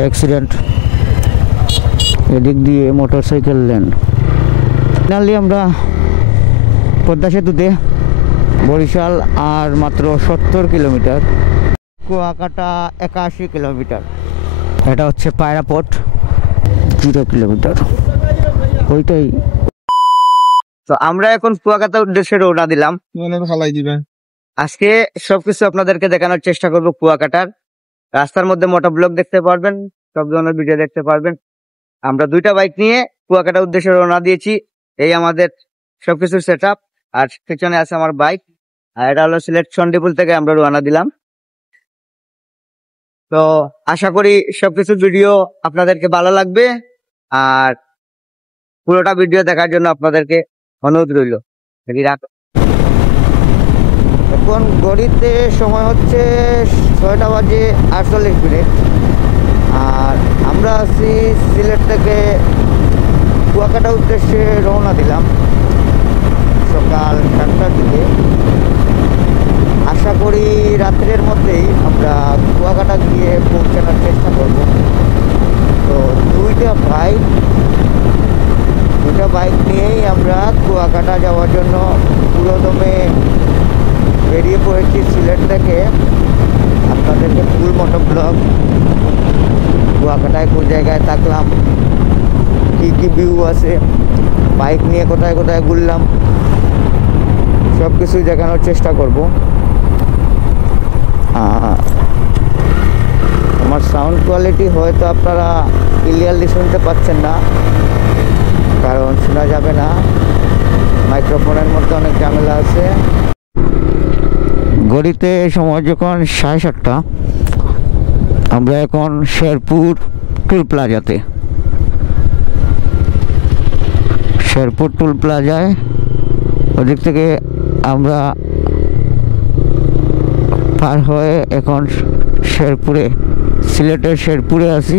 Accident, এদিক দিয়ে motorcycle lane. Finally আমরা পদ্মা সেতুতে, বরিশাল আর মাত্র 70 কিলোমিটার, কুয়াকাটা 81 কিলোমিটার, এটা হচ্ছে পায়রা পোর্ট 0 কিলোমিটার, ওইটাই। তো আমরা এখন কুয়াকাটার উদ্দেশ্যে রওনা দিলাম। আজকে সবকিছু আপনাদেরকে দেখানোর চেষ্টা করব কুয়াকাটার। রাস্তার মধ্যে মোটর ব্লগ দেখতে পারবেন, সব ধরনের ভিডিও দেখতে পারবেন। আমরা 2টা বাইক নিয়ে কুয়াকাটার উদ্দেশ্যে রওনা দিয়েছি। এই আমাদের সবকিছুর সেট আপ, আর পেছনে আছে আমার বাইক। আর এটা হলো সিলেট চন্ডিপুল থেকে আমরা রওনা দিলাম। তো আশা করি সবকিছু ভিডিও আপনাদেরকে ভালো লাগবে, আর পুরোটা ভিডিও দেখার জন্য আপনাদেরকে অনুরোধ রইল। এখন ঘড়িতে সময় হচ্ছে 6টা বাজে 48 মিনিট, আর আমরা আছি সিলেট থেকে কুয়াকাটা উদ্দেশ্যে রওনা দিলাম সকাল 7টার দিকে। আশা করি রাত্রের মধ্যেই আমরা কুয়াকাটা গিয়ে পৌঁছানোর চেষ্টা করব। তো দুইটা বাইক নিয়েই আমরা কুয়াকাটা যাওয়ার জন্য পুরোদমে বেরিয়ে পড়েছি সিলেট থেকে। আপনাদেরকে ফুল মোটর ব্লগ, কুয়াকাটায় কোন জায়গায় থাকলাম, কী কী ভিউ আছে, বাইক নিয়ে কোথায় কোথায় ঘুরলাম, সব কিছুই দেখানোর চেষ্টা করব। আমার সাউন্ড কোয়ালিটি হয়তো আপনারা ক্লিয়ারলি শুনতে পাচ্ছেন না, কারণ শোনা যাবে না, মাইক্রোফোনের মধ্যে অনেক ঝামেলা আছে। ঘড়িতে সময় যখন 7:30, আমরা এখন শেরপুর টুল প্লাজাতে। শেরপুর টুল প্লাজায় ওদিক থেকে আমরা পার হয়ে এখন শেরপুরে, সিলেটের শেরপুরে আছি।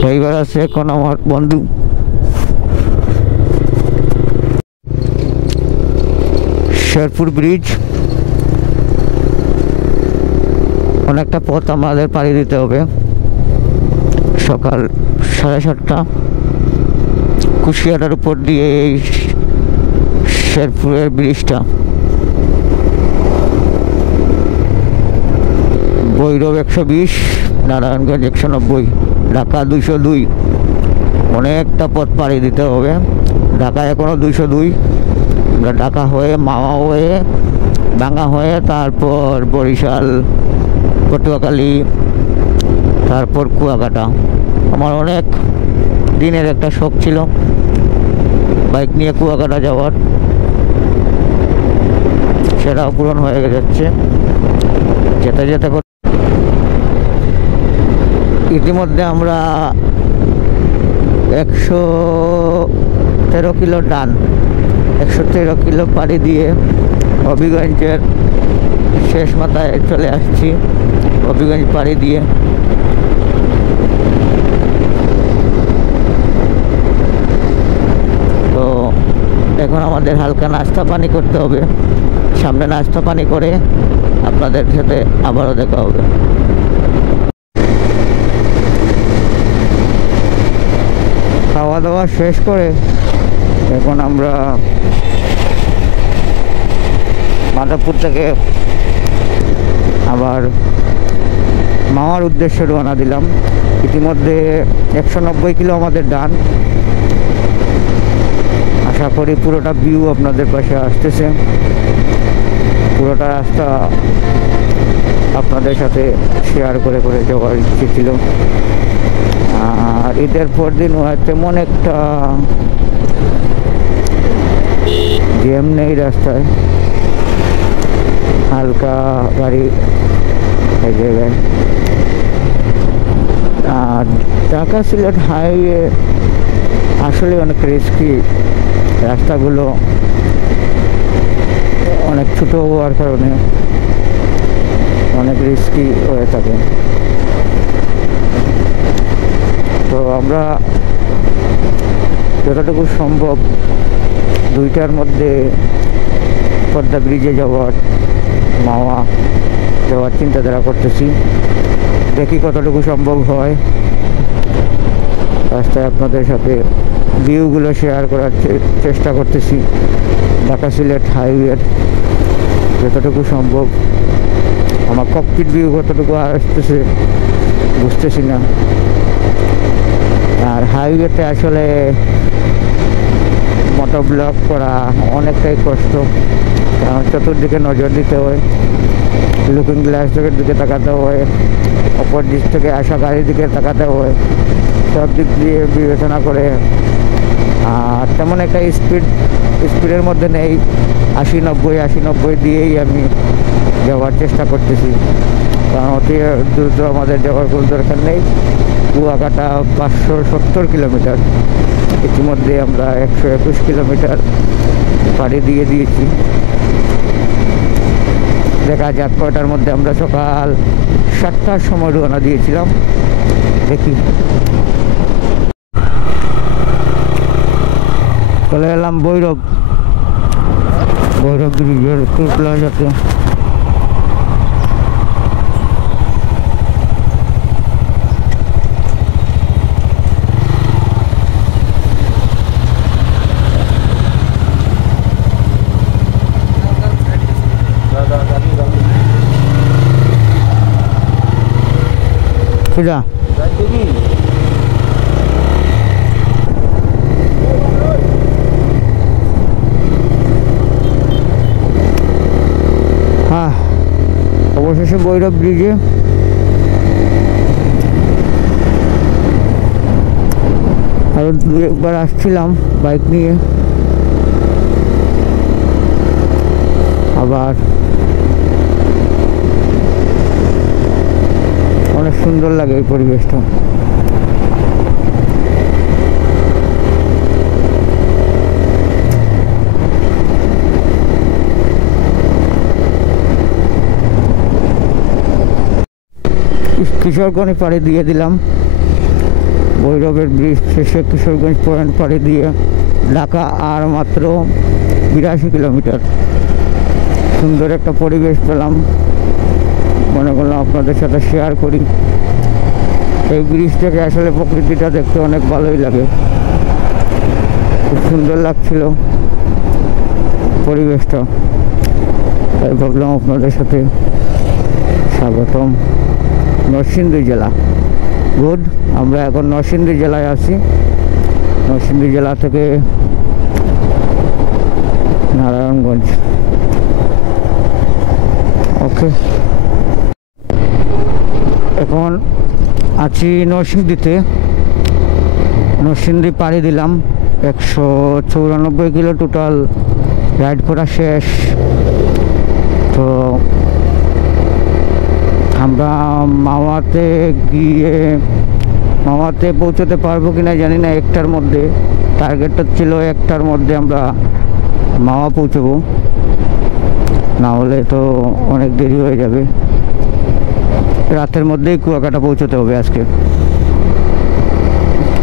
ড্রাইভার আছে এখন আমার বন্ধু। শেরপুর ব্রিজ, অনেকটা পথ আমাদের পাড়ি দিতে হবে। সকাল 7:30, কুশিয়াটার উপর দিয়ে এই শেরপুরের ব্রিজটা। ভৈরব 120, নারায়ণগঞ্জ 190, ঢাকা 202। অনেকটা পথ পাড়ি দিতে হবে। ঢাকা এখনো 202। আমরা ঢাকা হয়ে, মাওয়া হয়ে, ভাঙ্গা হয়ে, তারপর বরিশাল, পটুয়াখালী, তারপর কুয়াকাটা। আমার অনেক দিনের একটা শখ ছিল বাইক নিয়ে কুয়াকাটা যাওয়ার, সেটাও পূরণ হয়ে যাচ্ছে যেতে যেতে। ইতিমধ্যে আমরা 113 কিলো ডান, 113 কিলো পাড়ি দিয়ে হবিগঞ্জের শেষ মাথায় চলে আসছি। হবিগঞ্জ পাড়ি দিয়ে তো এখন আমাদের হালকা নাস্তা পানি করতে হবে। সামনে নাস্তা পানি করে আপনাদের সাথে আবারও দেখা হবে। খাওয়া দাওয়া শেষ করে এখন আমরা মাধবপুর থেকে আবার মাওয়ার উদ্দেশ্যে রওনা দিলাম। ইতিমধ্যে 190 কিলো আমাদের ডান। আশা করি পুরোটা ভিউ আপনাদের পাশে আসতেছে। পুরোটা রাস্তা আপনাদের সাথে শেয়ার করে করে যাওয়ার ইচ্ছে ছিল। আর ঈদের পর দিন তেমন একটা জ্যাম নেই রাস্তায়, হালকা গাড়ি এই জায়গায়। আর ঢাকা সিলেট হাইওয়ে আসলে অনেক রিস্কি। রাস্তাগুলো অনেক ছোটো হওয়ার কারণে অনেক রিস্কি হয়ে থাকে। তো আমরা যতটুকু সম্ভব 2টার মধ্যে পদ্মা ব্রিজে যাওয়ার, মাওয়া যাওয়ার চিন্তাধারা করতেছি, দেখি কতটুকু সম্ভব হয়। রাস্তায় আপনাদের সাথে ভিউগুলো শেয়ার করার চেষ্টা করতেছি, ঢাকা সিলেট হাইওয়ের যতটুকু সম্ভব। আমার ককপিট ভিউ কতটুকু আসতেছে বুঝতেছি না। আর হাইওয়েতে আসলে মোটো ব্লগ করা অনেকটাই কষ্ট, কারণ চতুর্দিকে নজর দিতে হয়, লুকিং গ্লাসের দিকে তাকাতে হয়, অপর দিক থেকে আসা গাড়ির দিকে তাকাতে হয়, সব দিক দিয়ে বিবেচনা করে। আর তেমন একটা স্পিডের মধ্যে নেই, 80-90 দিয়েই আমি যাওয়ার চেষ্টা করতেছি, কারণ অতি দ্রুত আমাদের যাওয়ার কোনো দরকার নেই। কুয়াকাটা 570 কিলোমিটার, ইতিমধ্যে আমরা 121 কিলোমিটার পাড়ি দিয়ে দিয়েছি। দেখা যাক কয়টার মধ্যে, আমরা সকাল 7টার সময় রওনা দিয়েছিলাম, দেখি। চলে এলাম ভৈরব ব্রিজের টুর প্লাজাতে। সোজা হ্যাঁ, অবশেষে ভৈরব ব্রিজে। আরো একবার আসছিলাম বাইক নিয়ে, আবার অনেক সুন্দর লাগে এই পরিবেশটা। কিশোরগঞ্জ পাড়ি দিয়ে দিলাম, ভৈরবের ব্রিজ শেষে কিশোরগঞ্জ পয়েন্ট পাড়ি দিয়ে ঢাকা আর মাত্র 82 কিলোমিটার। সুন্দর একটা পরিবেশ পেলাম, মনে করলাম আপনাদের সাথে শেয়ার করি। এই ব্রিজ থেকে আসলে প্রকৃতিটা দেখতে অনেক ভালোই লাগে, খুব সুন্দর লাগছিল পরিবেশটা, তাই ভাবলাম আপনাদের সাথে স্বাগতম। নরসিংদী জেলা, গুড। আমরা এখন নরসিংদী জেলায় আছি, নরসিংদী জেলা থেকে নারায়ণগঞ্জ। ওকে, এখন আছি নরসিংদীতে। নরসিংদী পাড়ি দিলাম, 194 কিলো টোটাল রাইড করা শেষ। তো আমরা মাওয়াতে পৌঁছতে পারবো কিনা জানি না, 1টার মধ্যে টার্গেটটা ছিল, 1টার মধ্যে আমরা মাওয়া পৌঁছবো, না হলে তো অনেক দেরি হয়ে যাবে। রাতের মধ্যেই কুয়াকাটা পৌঁছতে হবে আজকে।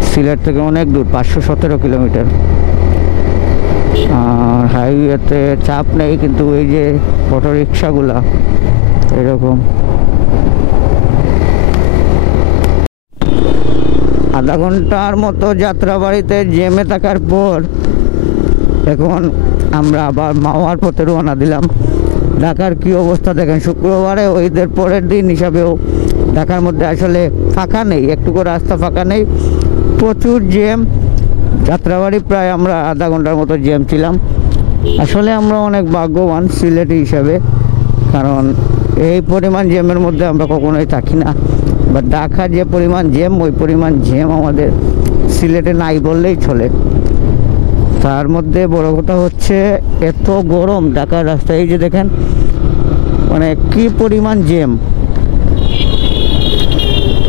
সিলেট থেকে অনেক দূর, 517 কিলোমিটার। আর হাইওয়েতে চাপ নেই, কিন্তু এই যে অটো রিক্সাগুলা এরকম। আধা ঘন্টার মতো যাত্রাবাড়িতে জেমে থাকার পর এখন আমরা আবার মাওয়ার পথে রওনা দিলাম। ঢাকার কি অবস্থা দেখেন, শুক্রবারে ঈদের পরের দিন হিসাবেও ঢাকার মধ্যে আসলে ফাঁকা নেই, একটুকু রাস্তা ফাঁকা নেই, প্রচুর জ্যাম। যাত্রাবাড়ি প্রায় আমরা আধা ঘন্টার মতো জ্যাম ছিলাম। আসলে আমরা অনেক ভাগ্যবান সিলেটি হিসাবে, কারণ এই পরিমাণ জ্যামের মধ্যে আমরা কখনোই থাকি না। বা ঢাকার যে পরিমাণ জ্যাম, ওই পরিমাণ জ্যাম আমাদের সিলেটে নাই বললেই চলে। তার মধ্যে বড় কথা হচ্ছে এত গরম ঢাকার রাস্তায়, এই যে দেখেন মানে কি পরিমাণ জ্যাম,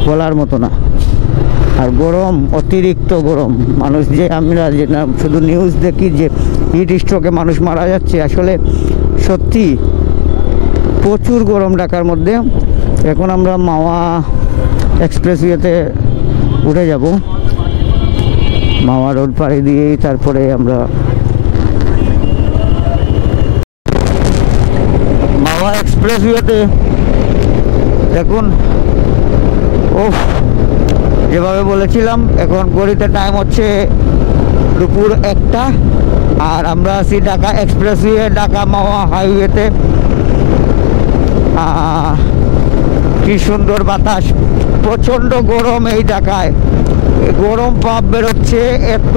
বলার মতো না। আর গরম, অতিরিক্ত গরম। মানুষ যে আমরা যে না শুধু নিউজ দেখি যে হিট স্ট্রোকে মানুষ মারা যাচ্ছে, আসলে সত্যি প্রচুর গরম ঢাকার মধ্যে। এখন আমরা মাওয়া এক্সপ্রেসওয়েতে উঠে যাব, মাওয়া রোড পাড়ি দিয়েই তারপরে আমরা মাওয়া এক্সপ্রেসওয়েতে দেখুন ওফ, যেভাবে বলেছিলাম এখন ঘড়িতে টাইম হচ্ছে দুপুর 1টা, আর আমরা আছি ঢাকা এক্সপ্রেসওয়ে, ঢাকা মাওয়া হাইওয়েতে। কি সুন্দর বাতাস, প্রচন্ড গরম এই ঢাকায়, গরম ভাব বেরোচ্ছে, এত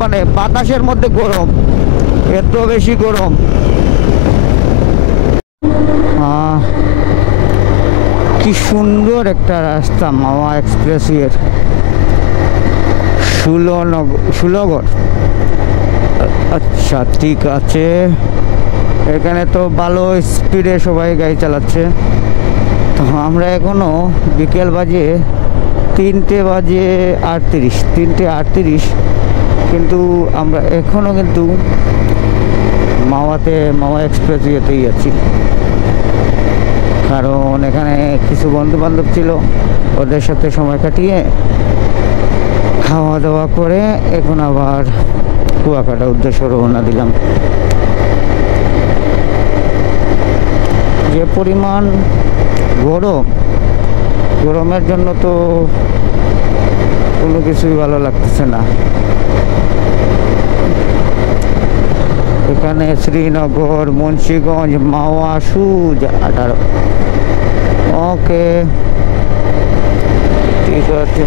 মানে বাতাসের মধ্যে গরম, এত বেশি গরম। কি সুন্দর একটা রাস্তা মাওয়া এক্সপ্রেসওয়ের, ষোলগড়। আচ্ছা ঠিক আছে, এখানে তো ভালো স্পিডে সবাই গাড়ি চালাচ্ছে। তো আমরা এখনো বিকেল বাজে 3:38, কিন্তু আমরা এখনো কিন্তু মাওয়া এক্সপ্রেসওয়েতেই আছি, কারণ এখানে কিছু বন্ধু বান্ধব ছিল, ওদের সাথে সময় কাটিয়ে খাওয়া দাওয়া করে এখন আবার কুয়াকাটা উদ্দেশ্যে রওনা দিলাম। যে পরিমাণ গরমের জন্য তো কোনো কিছুই ভালো লাগতেছে না। এখানে শ্রীনগর, মুন্সিগঞ্জ, মাওয়া, সুজা 18। ওকে ঠিক আছে।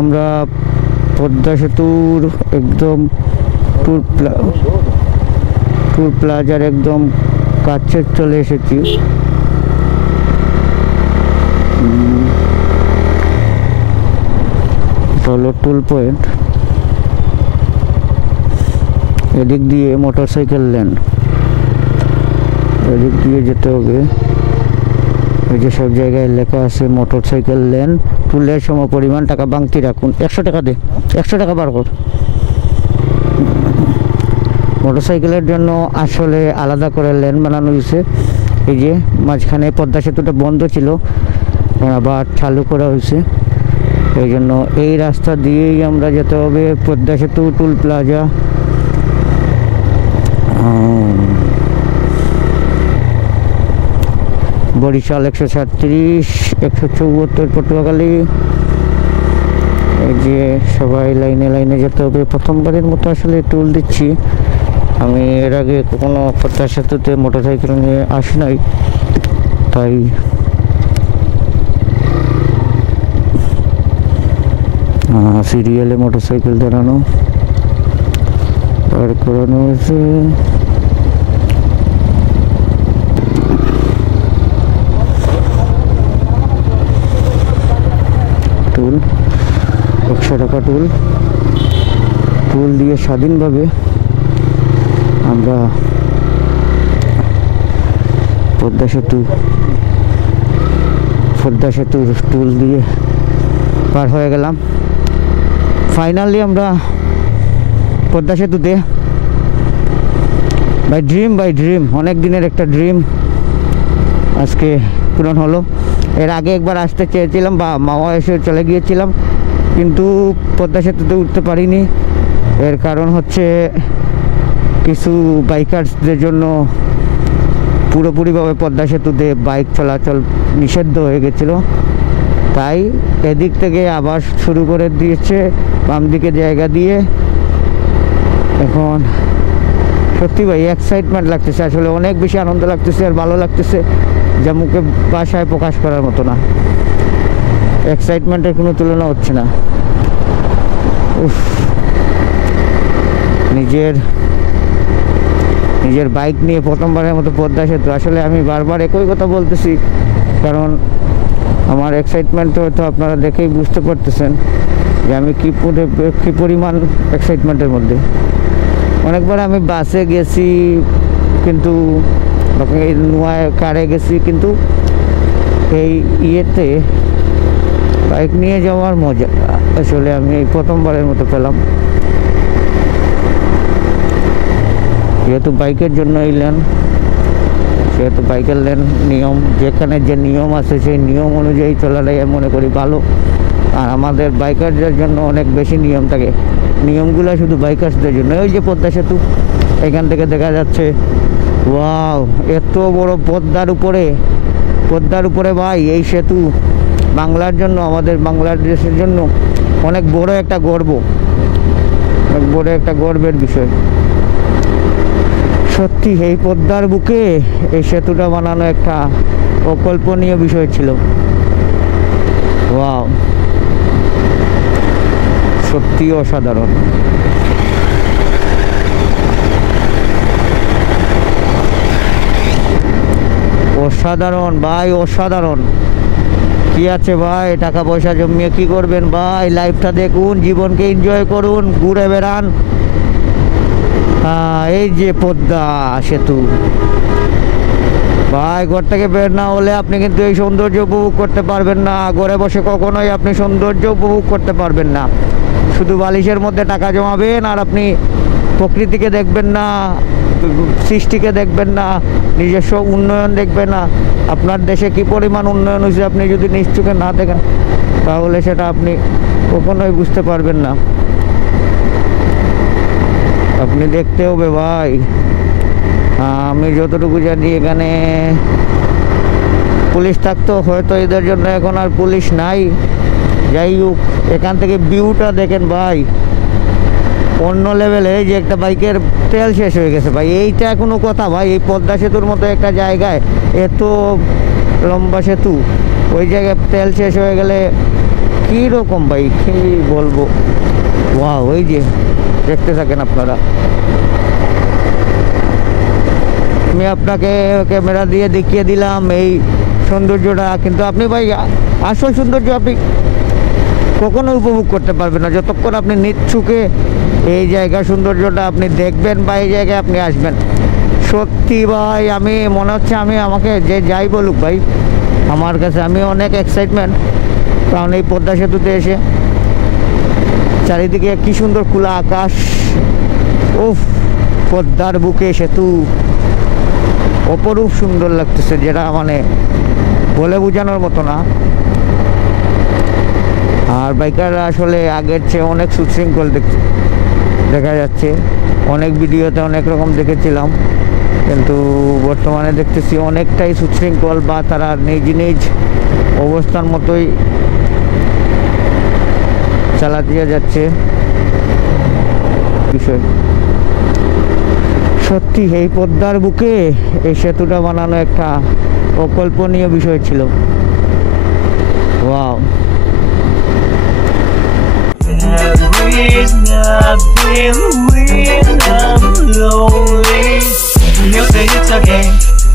আমরা পদ্মা সেতুর একদম টুল প্লাজার একদম কাছে চলে এসেছি। হলো টুল পয়েন্ট, এদিক দিয়ে মোটরসাইকেল লেন, এদিক দিয়ে যেতে হবে। এই যে সব জায়গায় লেখা আছে মোটরসাইকেল লেন, টুলের সমপরিমাণ টাকা বাংতি রাখুন। 100 টাকা দে, 100 টাকা বার কর। মোটরসাইকেলের জন্য আসলে আলাদা করে লেন বানানো হয়েছে। এই যে মাঝখানে পদ্মা সেতুটা বন্ধ ছিল, আবার চালু করা হয়েছে, এই জন্য এই রাস্তা দিয়েই আমরা যেতে হবে পদ্মা সেতু, টুল প্লাজা। বরিশাল 137, 174 পটুয়াখালী। এই যে সবাই লাইনে যেতে হবে। প্রথমবারের মতো আসলে টুল দিচ্ছি, আমি এর আগে কখনো পদ্মা সেতুতে মোটরসাইকেল নিয়ে আসি নাই, তাই সিরিয়ালে মোটরসাইকেল দাঁড়ানো পার করানো হয়েছে। টুল 100 টাকা টুল দিয়ে স্বাধীনভাবে আমরা পদ্মা সেতুর টুল দিয়ে পার হয়ে গেলাম। ফাইনালি আমরা পদ্মা সেতুতে। বাই ড্রিম, অনেক দিনের একটা ড্রিম আজকে পূরণ হলো। এর আগে একবার আসতে চেয়েছিলাম বা মাওয়া এসে চলে গিয়েছিলাম, কিন্তু পদ্মা সেতুতে উঠতে পারিনি। এর কারণ হচ্ছে কিছু বাইকার্সদের জন্য পুরোপুরিভাবে পদ্মা সেতুতে বাইক চলাচল নিষিদ্ধ হয়ে গেছিলো, তাই এদিক থেকে আবার শুরু করে দিয়েছে বাম দিকে জায়গা দিয়ে। এখন সত্যি ভাই এক্সাইটমেন্ট লাগতেছে, আসলে অনেক বেশি আনন্দ লাগতেছে আর ভালো লাগতেছে, যা মুখে ভাষায় প্রকাশ করার মতো না। এক্সাইটমেন্টের কোনো তুলনা হচ্ছে না। উফ, নিজের বাইক নিয়ে প্রথমবারের মতো পদ্মা সেতু। আসলে আমি বারবার একই কথা বলতেছি, কারণ আমার এক্সাইটমেন্ট হয়তো আপনারা দেখেই বুঝতে পারতেছেন যে আমি কি পরিমাণ এক্সাইটমেন্টের মধ্যে। অনেকবার আমি বাসে গেছি, কিন্তু নোয়ায় কারে গেছি, কিন্তু এই ইয়েতে বাইক নিয়ে যাওয়ার মজা আসলে আমি এই প্রথমবারের মতো পেলাম। যেহেতু বাইকের জন্য এই লেন, সেহেতু বাইকের লেন নিয়ম, যেখানে যে নিয়ম আছে সেই নিয়ম অনুযায়ী চলাটাই মনে করি ভালো। আর আমাদের বাইকারদের জন্য অনেক বেশি নিয়ম থাকে। নিয়মগুলো শুধু বাইকার্সদের জন্য। ওই যে পদ্মা সেতু, এখান থেকে দেখা যাচ্ছে, ওয়াও, এত বড় পদ্মার উপরে ভাই এই সেতু বাংলার জন্য, আমাদের বাংলাদেশের জন্য অনেক বড় একটা গর্বের বিষয়। সত্যি এই পদ্মার বুকে এই সেতুটা বানানো একটা অকল্পনীয় বিষয় ছিল। ওয়াও, সত্যি অসাধারণ। অসাধারণ ভাই, অসাধারণ। কি আছে ভাই, টাকা পয়সা জমিয়ে কি করবেন ভাই? লাইফটা দেখুন, জীবনকে এনজয় করুন, ঘুরে বেড়ান। এই যে পদ্মা সেতু ভাই, ঘর থেকে বের না হলে আপনি কিন্তু এই সৌন্দর্য উপভোগ করতে পারবেন না। ঘরে বসে কখনোই আপনি সৌন্দর্য উপভোগ করতে পারবেন না। শুধু বালিশের মধ্যে টাকা জমাবেন আর আপনি প্রকৃতিকে দেখবেন না, সৃষ্টিকে দেখবেন না, নিজস্ব উন্নয়ন দেখবেন না। আপনার দেশে কি পরিমাণ উন্নয়ন হয়েছে আপনি যদি নিজ চোখে না দেখেন, তাহলে সেটা আপনি কখনোই বুঝতে পারবেন না। আপনি দেখতে হবে ভাই। আমি যতটুকু জানি এখানে পুলিশ থাকতো, হয়তো এদের জন্য এখন আর পুলিশ নাই। যাই হোক, এখান থেকে ভিউটা দেখেন ভাই, অন্য লেভেলে। যে একটা বাইকের তেল শেষ হয়ে গেছে ভাই, এইটা কোনো কথা ভাই? এই পদ্মা সেতুর মতো একটা জায়গায়, এত লম্বা সেতু, ওই জায়গায় তেল শেষ হয়ে গেলে কী রকম ভাই, কী বলবো। ওয়াও, ওই যে দেখতে থাকেন আপনারা। আমি আপনাকে ক্যামেরা দিয়ে দেখিয়ে দিলাম এই সৌন্দর্যটা, কিন্তু আপনি ভাই আসল সৌন্দর্য আপনি কখনো উপভোগ করতে পারবেন না যতক্ষণ আপনি নিজ চোখে এই জায়গার সৌন্দর্যটা আপনি দেখবেন বা এই জায়গায় আপনি আসবেন। সত্যি ভাই, আমি মনে হচ্ছে আমাকে যে যাই বলুক ভাই, আমার কাছে আমি অনেক এক্সাইটমেন্ট। কারণ এই পদ্মা সেতুতে এসে চারিদিকে কি সুন্দর খোলা আকাশ, উফ, পদ্মার বুকে সেতু, অপরূপ সুন্দর লাগতেছে, যেটা মানে বলে বোঝানোর মতো না। আর বাইকাররা আসলে আগের চেয়ে অনেক সুশৃঙ্খল দেখা যাচ্ছে। অনেক ভিডিওতে অনেক রকম দেখেছিলাম, কিন্তু বর্তমানে দেখতেছি অনেকটাই সুশৃঙ্খল, বা তারা নিজ নিজ অবস্থান মতোই চালাতে যাচ্ছে বিষয়। সত্যি এই পদ্মার বুকে এই সেতুটা বানানো একটা অকল্পনীয় বিষয় ছিল। Wow,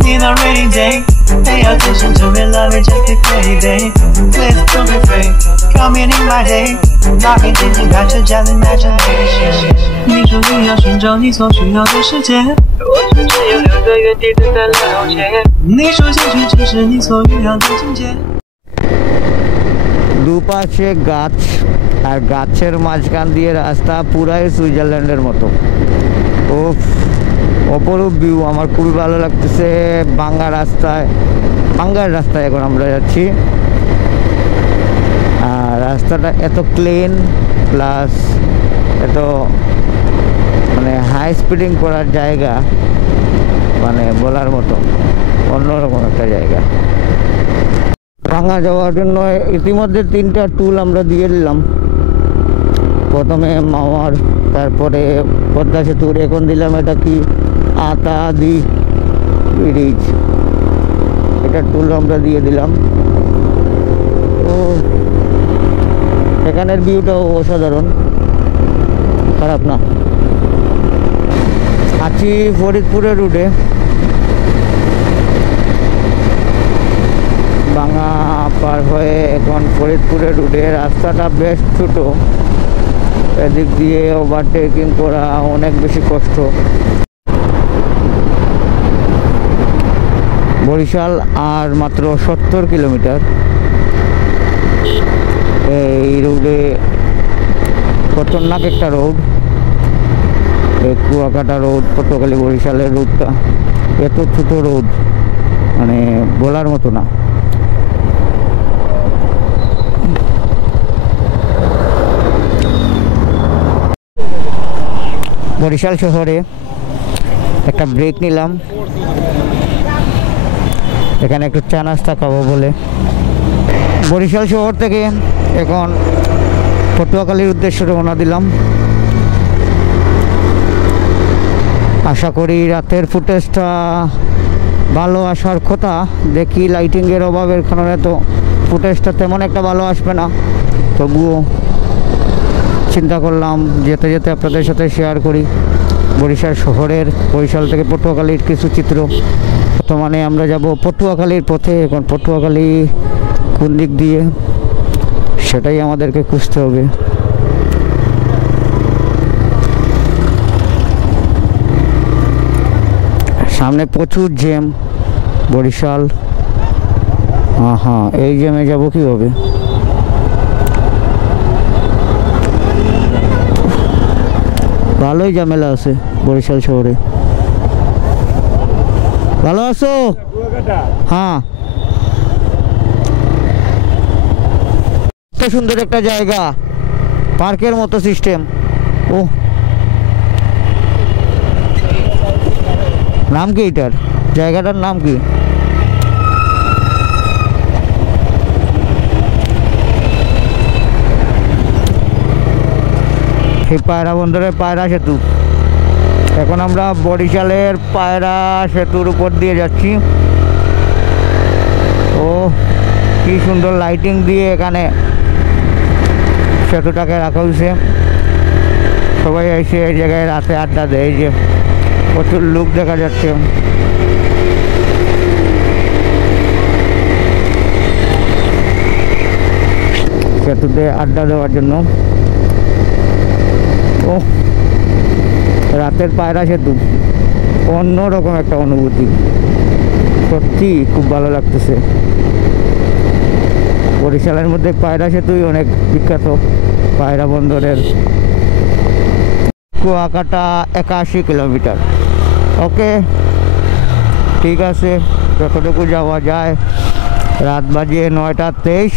need a rainy day. Pay attention to me, love it, just a pretty day. Please don't be fake, coming in my day.那边天气开始降临 imagination。你说你要寻找你所需要的世界，我却只有留在原地等待了解。你说兴趣只是你所需要的境界。দুপাশে গাছ আর গাছের মাঝখান দিয়ে রাস্তা, পুরাই সুইজারল্যান্ডের মতো। উফ, অপরূপ ভিউ, আমার খুবই ভালো লাগতেছে। বাঙ্গার রাস্তায় এখন আমরা যাচ্ছি, আর রাস্তাটা এত ক্লিন, প্লাস এত মানে হাই স্পিডিং করার জায়গা, মানে বলার মতো অন্যরকম একটা জায়গা। ভাঙা যাওয়ার জন্য ইতিমধ্যে 3টা টুল আমরা দিয়ে দিলাম। প্রথমে মাওয়ার, তারপরে পদ্মা সেতুর, এখন দিলাম এটা কি আতাদি ব্রিজ, এটা টুল আমরা দিয়ে দিলাম। তো এখানের ভিউটাও অসাধারণ, খারাপ না। আছি ফরিদপুরের রুটে, ভাঙা পার হয়ে এখন ফরিদপুরের রুটে। রাস্তাটা বেশ ছোটো, এদিক দিয়ে ওভারটেকিং করা অনেক বেশি কষ্ট। বরিশাল আর মাত্র 70 কিলোমিটার। এই রোডে খতরনাক একটা রোড, কুয়াকাটা রোড, পটুয়াখালী বরিশালের রোডটা এত ছোটো রোড, মানে বলার মতো না। বরিশাল শহরে একটা ব্রেক নিলাম, এখানে একটু চা নাস্তা খাবো বলে। বরিশাল শহর থেকে এখন পটুয়াখালীর উদ্দেশ্যে রওনা দিলাম। আশা করি রাতের ফুটেজটা ভালো আসার কথা। দেখি লাইটিংয়ের অভাবের কারণে তো ফুটেজটা তেমন একটা ভালো আসবে না, তবুও চিন্তা করলাম যেতে যেতে আপনাদের সাথে শেয়ার করি বরিশাল শহরের, বরিশাল থেকে পটুয়াখালীর কিছু চিত্র। বর্তমানে আমরা যাব পটুয়াখালীর পথে। এখন পটুয়াখালী কোন দিক দিয়ে সেটাই আমাদেরকে খুঁজতে হবে। সামনে প্রচুর জ্যাম বরিশাল। হ্যাঁ, এই জ্যামে যাব কীভাবে? ভালোই ঝামেলা আছে বরিশাল শহরে। ভালো আছো? হ্যাঁ, এত সুন্দর একটা জায়গা, পার্কের মতো সিস্টেম। ও, নাম কি এটার? জায়গাটার নাম কি? সেই পায়রা বন্দরের পায়রা সেতু। এখন আমরা বরিশালের পায়রা সেতুর উপর দিয়ে যাচ্ছি। ও, কি সুন্দর লাইটিং দিয়ে এখানে সেতুটাকে রাখা হয়েছে। সবাই এসে এই জায়গায় রাতে আড্ডা দেয়। এই যে প্রচুর লোক দেখা যাচ্ছে। সেতুতে আড্ডা দেওয়ার জন্য। ও, রাতের পায়রা সেতু অন্যরকম একটা অনুভূতি, সত্যি খুব ভালো লাগতেছে। বরিশালের মধ্যে পায়রা সেতুই অনেক বিখ্যাত। পায়রা বন্দরের কুয়াকাটা 81 কিলোমিটার। ওকে, ঠিক আছে, যতটুকু যাওয়া যায়। রাত বাজে 9:23।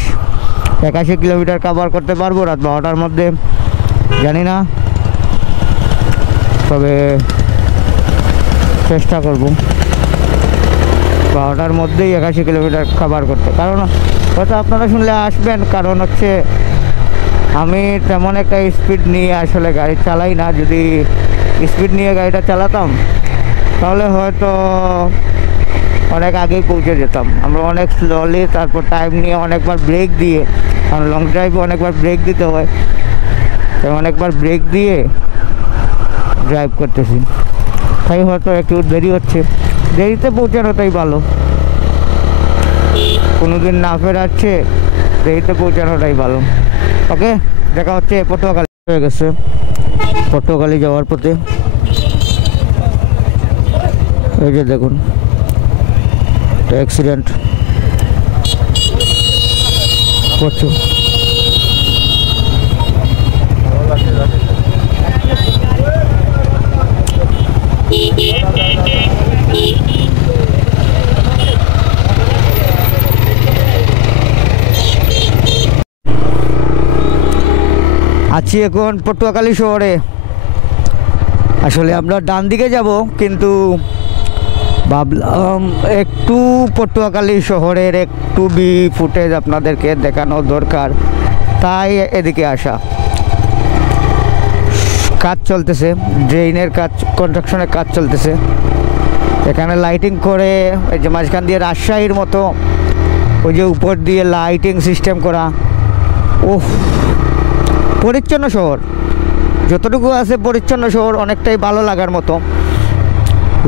81 কিলোমিটার কভার করতে পারবো রাত 12টার মধ্যে জানি না, তবে চেষ্টা করব 12টার মধ্যেই 81 কিলোমিটার কভার করতে। কারণ হয়তো আপনারা শুনলে আসবেন, কারণ হচ্ছে আমি তেমন একটা স্পিড নিয়ে আসলে গাড়ি চালাই না। যদি স্পিড নিয়ে গাড়িটা চালাতাম তাহলে হয়তো অনেক আগেই পৌঁছে যেতাম। আমরা অনেক স্লোলি, তারপর টাইম নিয়ে অনেকবার ব্রেক দিয়ে, কারণ লং ড্রাইভে অনেকবার ব্রেক দিতে হয়, তাই অনেকবার ব্রেক দিয়ে ড্রাইভ করতেছি। তাই হয়তো একটু দেরি হচ্ছে। দেরিতে পৌঁছানোটাই ভালো। কোনোদিন না ফেরাচ্ছে, দেরিতে পৌঁছানোটাই ভালো। ওকে, দেখা হচ্ছে পটুয়াখালী। হয়ে গেছে পটুয়াখালী যাওয়ার পথে। এই যে দেখুন, অ্যাক্সিডেন্ট প্রচুর। আছি এখন পটুয়াখালী শহরে। আসলে আমরা ডান দিকে যাব, কিন্তু ভাবলাম একটু পটুয়াখালী শহরের একটু ফুটেজ আপনাদেরকে দেখানো দরকার, তাই এদিকে আসা। কাজ চলতেছে, ড্রেনের কাজ, কনস্ট্রাকশনের কাজ চলতেছে। এখানে লাইটিং করে, এই যে মাঝখান দিয়ে রাজশাহীর মতো ওই যে উপর দিয়ে লাইটিং সিস্টেম করা। ওহ, পরিচ্ছন্ন শহর, যতটুকু আছে পরিচ্ছন্ন শহর, অনেকটাই ভালো লাগার মতো।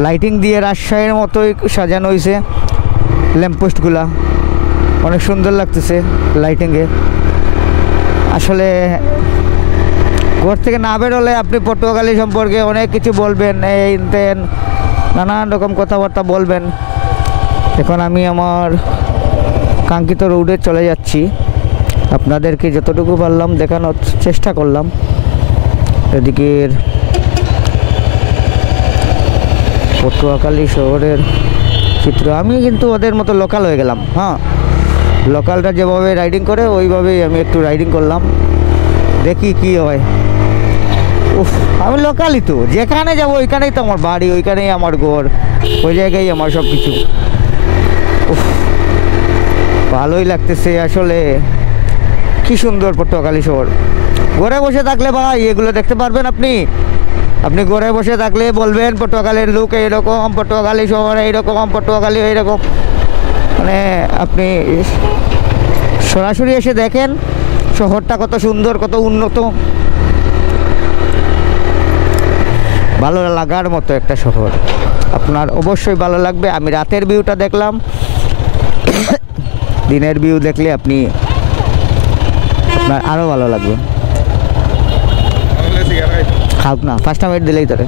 লাইটিং দিয়ে রাজশাহীর মতোই সাজানো হয়েছে। ল্যাম্পপোস্টগুলা অনেক সুন্দর লাগতেছে লাইটিংয়ে। আসলে ঘর থেকে না বেরোলে আপনি পটুয়াখালী সম্পর্কে অনেক কিছু বলবেন, এই তেন নানান রকম কথাবার্তা বলবেন। এখন আমি আমার কাঙ্ক্ষিত রোডে চলে যাচ্ছি। আপনাদেরকে যতটুকু পারলাম দেখানোর চেষ্টা করলাম। এদিকের পটুয়াখালী শহরের চিত্র। আমি কিন্তু ওদের মতো লোকাল হয়ে গেলাম। হ্যাঁ, লোকালটা যেভাবে রাইডিং করে ওইভাবেই আমি একটু রাইডিং করলাম, দেখি কি হয়। উফ, আমি লোকালই তো, যেখানে যাব ওইখানেই তো আমার বাড়ি, ওইখানেই আমার ঘর, ওই জায়গায় আমার সব কিছু। উফ, ভালোই লাগতেছে আসলে। কি সুন্দর পটুয়াখালী শহর। ঘরে বসে থাকলে ভাই এগুলো দেখতে পারবেন আপনি। আপনি ঘরে বসে থাকলে বলবেন পটুয়াখালীর লুক এইরকম, পটুয়াখালী শহর এইরকম, পটুয়াখালী এইরকম। মানে আপনি সরাসরি এসে দেখেন শহরটা কত সুন্দর, কত উন্নত, ভালো লাগার মতো একটা শহর। আপনার অবশ্যই ভালো লাগবে। আমি রাতের ভিউটা দেখলাম, দিনের ভিউ দেখলে আপনি আপনার আরও ভালো লাগবে। খাওক না, 5 মিনিট দিলেই তোরে,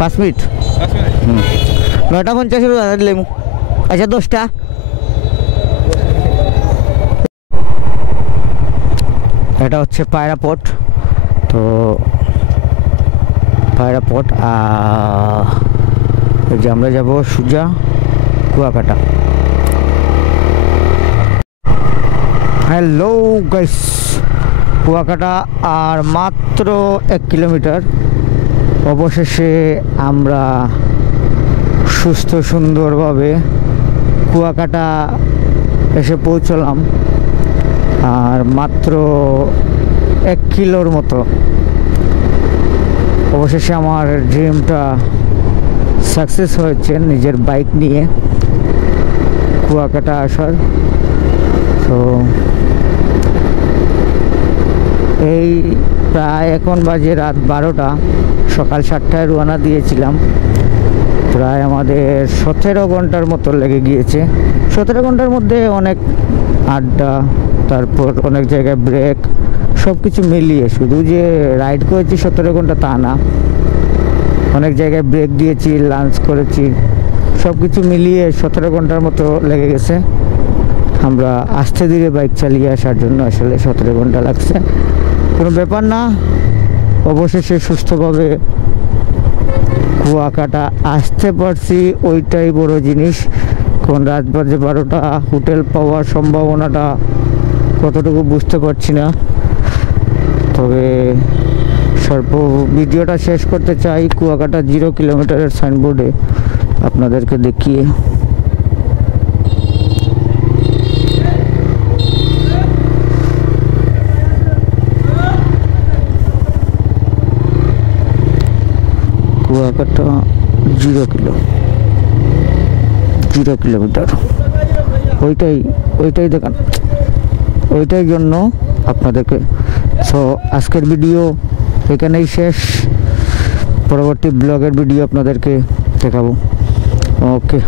5 মিনিট। 9:50 দিলে আচ্ছা 10টা। এটা হচ্ছে পায়রা পোর্ট। তো পায়রা পোর্ট, এই যে আমরা যাব সুজা কুয়াকাটা। হ্যালো গাইস, কুয়াকাটা আর মাত্র 1 কিলোমিটার। অবশেষে আমরা সুস্থ সুন্দরভাবে কুয়াকাটা এসে পৌঁছলাম। আর মাত্র 1 কিলোর মতো। অবশেষে আমার ড্রিমটা সাকসেস হয়েছে, নিজের বাইক নিয়ে কুয়াকাটা আসার। তো এই প্রায় এখন বাজে রাত 12টা, সকাল 7টায় রওনা দিয়েছিলাম। প্রায় আমাদের 17 ঘন্টার মতো লেগে গিয়েছে। 17 ঘন্টার মধ্যে অনেক আড্ডা, তারপর অনেক জায়গায় ব্রেক, সব কিছু মিলিয়ে, শুধু যে রাইড করেছি 17 ঘন্টা তা না, অনেক জায়গায় ব্রেক দিয়েছি, লাঞ্চ করেছি, সব কিছু মিলিয়ে 17 ঘন্টার মতো লেগে গেছে। আমরা আস্তে ধীরে বাইক চালিয়ে আসার জন্য আসলে 17 ঘন্টা লাগছে, কোনো ব্যাপার না। অবশেষে সুস্থভাবে কুয়াকাটা আসতে পারছি, ওইটাই বড় জিনিস। কোন রাত বাজে 12টা, হোটেল পাওয়ার সম্ভাবনাটা কতটুকু বুঝতে পারছি না। তবে স্বল্প ভিডিওটা শেষ করতে চাই কুয়াকাটা 0 কিলোমিটারের সাইনবোর্ডে আপনাদেরকে দেখিয়ে। কুয়াকাটা 0 কিলোমিটার, ওইটাই দেখান, ওইটাই জন্য আপনাদেরকে। সো আজকের ভিডিও এখানেই শেষ, পরবর্তী ব্লগের ভিডিও আপনাদেরকে দেখাবো। ওকে।